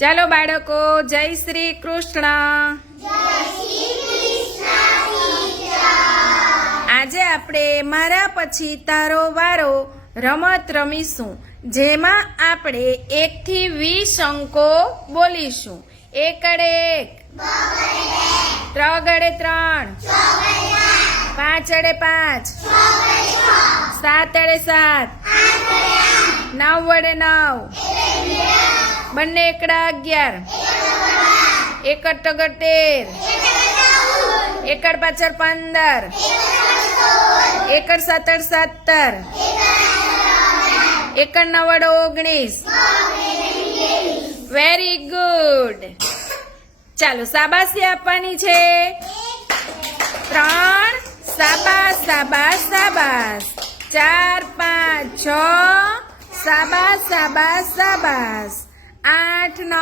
ચાલો બાળકો, જય શ્રી કૃષ્ણ. આજે આપણે મારા પછી તારો વારો રમત રમીશું, જેમાં આપણે 1 થી 20 અંકો બોલીશું. 1 અડે 1, 3 અડે 3, 5 અડે 5, 7 અડે 7, 9 અડે 9, બંને એકડા 11, એકડ તગડ 13, એકડ પાછળ 15, એકડ સાતડ 17, એકડ નવડ 19. Very good. ચાલો શાબાશી આપવાની છે. 3 શાબાશ શાબાશ શાબાશ, 4 5 6 શાબાશ શાબાશ શાબાશ, 8 9